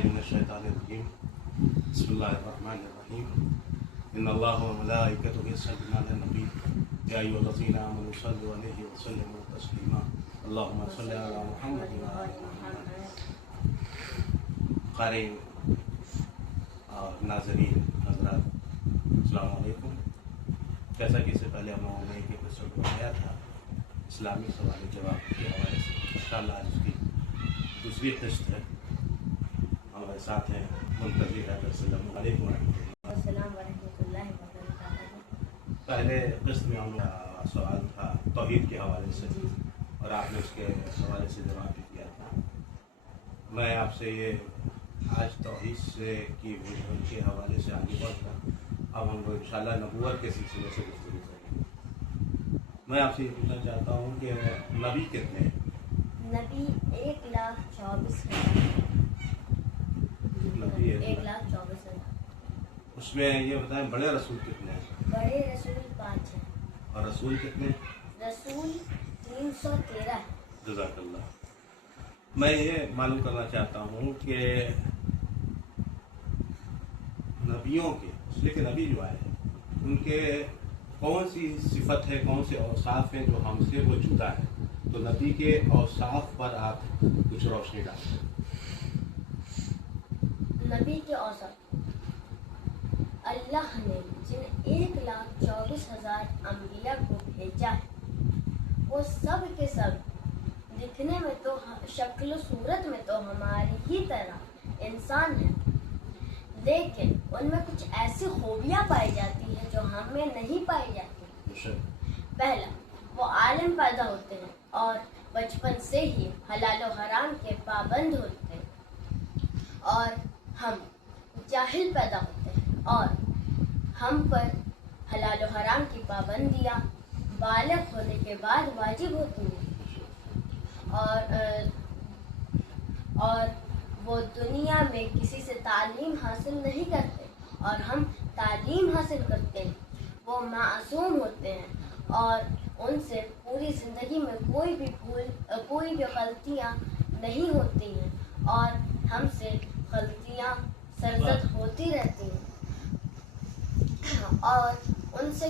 बिस्मिल्लाहिर्रहमानिर्रहीम बिस्मिल्लाहिर्रहमानिर्रहीम इन्नल्लाह व मलाइकतहु यस्सल्लूना अलन नबी या अय्युहल्लज़ीना आमनू सल्लु अलैहि व सल्लिमू तस्लीमा अल्लाहुम्मा सल्लि अला मुहम्मद व आलि मुहम्मद। क़ारीन और नाज़रीन हज़रात, अस्सलामु अलैकुम। जैसा कि इससे पहले हम लोगों ने एक एपिसोड बनाया था इस्लामी सवाल जवाब के हवाले से, इंशाअल्लाह आज उसकी दूसरी किस्त है। हमारे साथ हैं मुंतज़िर अस्सलामु अलैकुम व रहमतुल्लाहि व बरकातहू। पहले किस्त में हम सवाल था तौहीद के हवाले से और आपने उसके हवाले से जवाब भी दिया था। मैं आपसे ये आज तौहीद से की के हवाले से आगे बढ़ता, अब हम लोग इंशाअल्लाह नबूवत के सिलसिले से गुफ्तगू करेंगे। मैं आपसे ये पूछना चाहता हूँ कि नबी कितने हैं? नबी 1,24,000। नबी 1,24,000। उसमें ये बताएं बड़े रसूल कितने हैं? बड़े रसूल 5 हैं और रसूल कितने? रसूल 313 है। जज़ाकल्लाह। मैं ये मालूम करना चाहता हूँ कि नबियों के, इसलिए कि नबी जो आए हैं उनके कौन सी सिफत है, कौन से औसाफ हैं जो हमसे वो जुदा है, तो नबी के औसाफ पर आप कुछ रोशनी डालें। नबी के औसत अल्लाह ने जिन 1,24,000 अम्बिया को भेजा है वो सब के सब दिखने में तो शक्ल सूरत में तो हमारी ही तरह इंसान है, लेकिन उनमें कुछ ऐसी खूबियाँ पाई जाती हैं जो हमें नहीं पाई जाती। पहला, वो आलिम पैदा होते हैं और बचपन से ही हलाल और हराम के पाबंद होते हैं, और हम जाहिल पैदा होते हैं और हम पर हलाल और हराम की पाबंदियाँ बालिग होने के बाद वाजिब होती हैं, और वो दुनिया में किसी से तालीम हासिल नहीं करते और हम तालीम हासिल करते हैं। वो मासूम होते हैं और उनसे पूरी ज़िंदगी में कोई भी गलतियाँ नहीं होती हैं और हमसे गलतियाँ सरजद होती रहती हैं और उनसे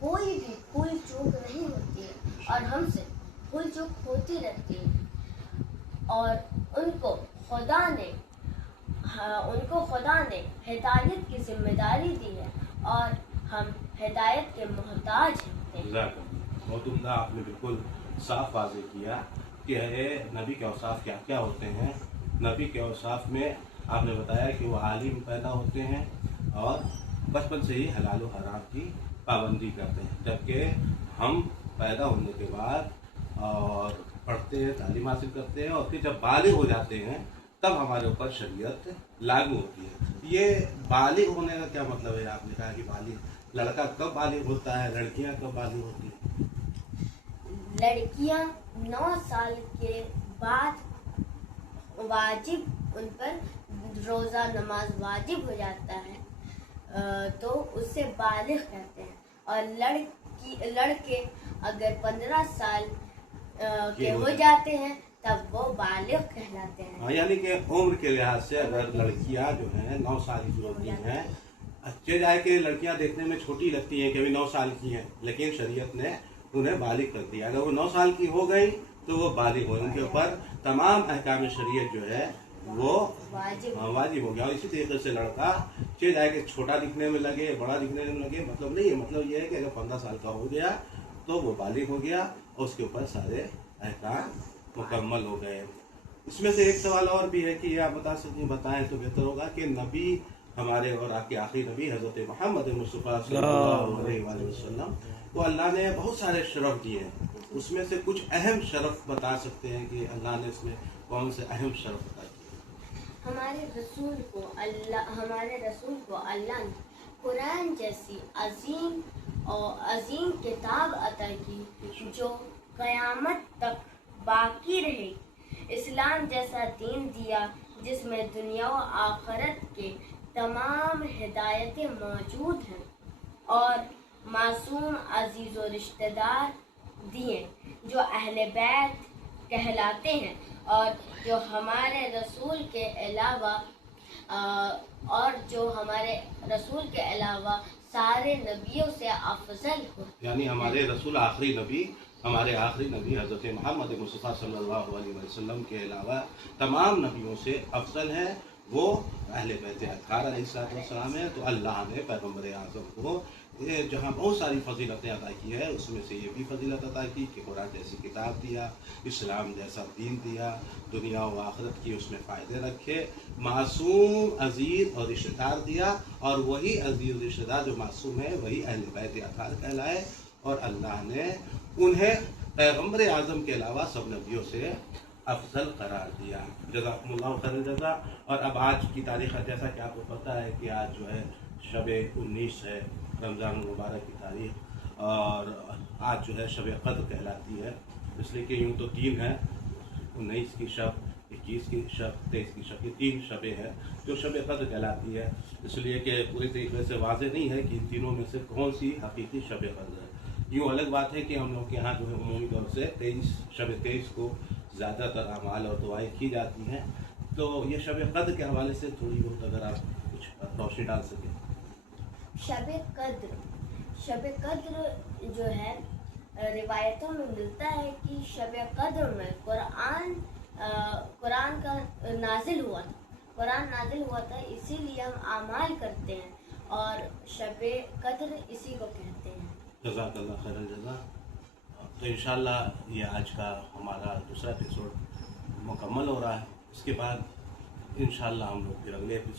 कोई भी भूल चूक नहीं होती है और हमसे भूल चूक होती रहती है, और उनको खुदा ने हिदायत की जिम्मेदारी दी है और हम हिदायत के मोहताज हैं। बहुत उम्दा, आपने बिल्कुल साफ वाज़ेह किया कि नबी के औसाफ क्या क्या होते हैं। नबी के औसाफ में आपने बताया कि वो आलिम पैदा होते हैं और बचपन से ही हलाल और हराम की पाबंदी करते हैं, जबकि हम पैदा होने के बाद और पढ़ते हैं, तालीम हासिल करते हैं और फिर जब बालिग हो जाते हैं तब हमारे ऊपर शरीयत लागू होती है। ये बालिग होने का क्या मतलब है? आपने कहा कि बालिग, लड़का कब बालिग होता है, लड़कियां कब बालिग होती हैं? लड़कियां 9 साल के बाद वाजिब, उन पर रोज़ा नमाज वाजिब हो जाता है, तो उससे बालिग कहते हैं, और लड़के अगर 15 साल के हो जाते हैं तब वो बालिग कहलाते हैं। यानी कि उम्र के लिहाज से अगर लड़कियां जो हैं 9 साल की होती हैं, अच्छे जाए कि लड़कियां देखने में छोटी लगती हैं कि अभी 9 साल की हैं, लेकिन शरीयत ने उन्हें बालिग कर दिया। अगर वो 9 साल की हो गई तो वो बालिग हो, उनके ऊपर तमाम अहकाम शरीयत जो है वो वाजिब हो गया। और इसी तरीके से लड़का चाहे जाए कि छोटा दिखने में लगे, बड़ा दिखने में लगे, मतलब नहीं है। मतलब ये है कि अगर 15 साल का हो गया तो वो बालिग हो गया और उसके ऊपर सारे अहकाम मुकम्मल हो गए। इसमें से एक सवाल और भी है कि आप बताएं तो बेहतर होगा कि नबी हमारे और आपके आखिरी नबी हज़रत मोहम्मद मुस्तफ़ा सल्लल्लाहु अलैहि वसल्लम को अल्लाह ने बहुत सारे शरफ दिए हैं, उसमें से कुछ अहम शरफ बता सकते हैं कि अल्लाह ने इसमें कौन से अहम शरफ बता दिए? हमारे रसूल को अल्लाह ने कुरान जैसी अजीम किताब अता की जो क़यामत तक बाकी रहेगी। इस्लाम जैसा दीन दिया जिसमें दुनिया और आखिरत के तमाम हिदायतें मौजूद हैं, और मासूम अजीज़ और रिश्तेदार दिए जो अहले बैत कहलाते हैं और जो हमारे रसूल के अलावा اور جو ہمارے رسول کے علاوہ سارے نبیوں سے افضل ہو. یعنی ہمارے رسول ہمارے آخری نبی حضرت محمد مصطفیٰ صلی اللہ علیہ وسلم کے علاوہ تمام نبیوں سے افضل ہیں وہ اہل بیت اطہار علیہ السلام ہے. تو اللہ نے پیغمبر اعظم کو جہاں بہت ساری فضیلتیں عطا کی ہے اس میں سے یہ بھی فضیلت عطا کی کہ قرآن جیسی کتاب دیا، اسلام جیسا دین دیا، دنیا و آخرت کی اس میں فائدے رکھے، معصوم عزیز اور رشتہ دار دیا، اور وہی عزیز و رشتہ دار جو معصوم ہے وہی اہل بیت اطہار کہلائے. اور اللہ نے انہیں پیغمبر اعظم کے علاوہ سب نبیوں سے افضل قرار دیا. جزاکم اللہ خیر الجزا. اور اب آج کی تاریخ جیسا کہ آپ کو پتہ ہے کہ آج جو ہے شب 19 ہے، رمضان المبارک کی تاریخ، اور آج جو ہے شب قدر کہلاتی ہے. اس لیے کہ یوں تو 3 ہے، 19 کی شب، 21 کی شب، 23 کی شب، یہ 3 شبیں ہیں جو شب قدر کہلاتی ہے. اس لیے کہ پوری طریقے سے واضح نہیں ہے کہ ان تینوں میں سے کون سی حقیقی شب قدر ہے. یوں الگ بات ہے کہ ہم لوگ کے یہاں جو ہے عمومی طور سے شب 23 کو زیادہ تر اعمال اور دعائیں کی جاتی ہیں. تو یہ شب قدر کے حوالے سے تھوڑی بہت اگر آپ کچھ روشنی ڈال سکیں. شب قدر جو ہے روایتوں میں ملتا ہے کہ شب قدر میں قرآن کا نازل ہوا تھا، اسی لیے ہم اعمال کرتے ہیں اور شب قدر اسی کو کہتے ہیں. جزاک اللہ خیر الجزا. تو انشاءاللہ یہ آج کا ہمارا دوسرا ایپیسوڈ مکمل ہو رہا ہے. اس کے بعد انشاءاللہ ہم لوگ پھر اگلے ایپیسوڈ